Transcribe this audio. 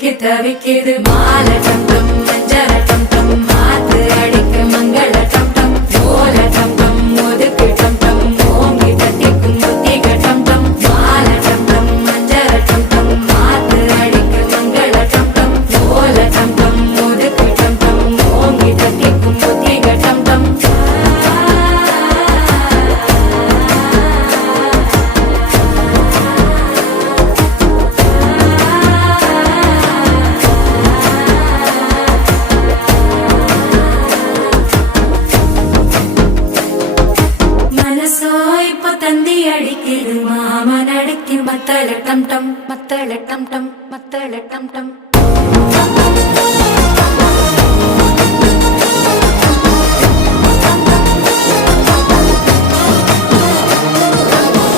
சிக்கி தவிக்கிது மாலை டம் டம் மஞ்சள டம் டம் மாத்து அடிக்க மங்கள டம் டம் ஓல டம் டம் ஒதுக்கு டம் டம் ஓங்கி தட்டிக்கும் புத்திக டம் டம் மாலை டம் டம் மஞ்சள டம் டம் மாத்து அடிக்க மங்கள டம் டம் ஓல டம் டம் ஒதுக்கு டம் டம் ஓங்கி தட்டிக்கும் புத்திக டம் டம் தந்தி அடிக்குது மாமன் அடிக்கு மத்தள டம் டம் மத்தள டம் டம் மத்தள டம் டம்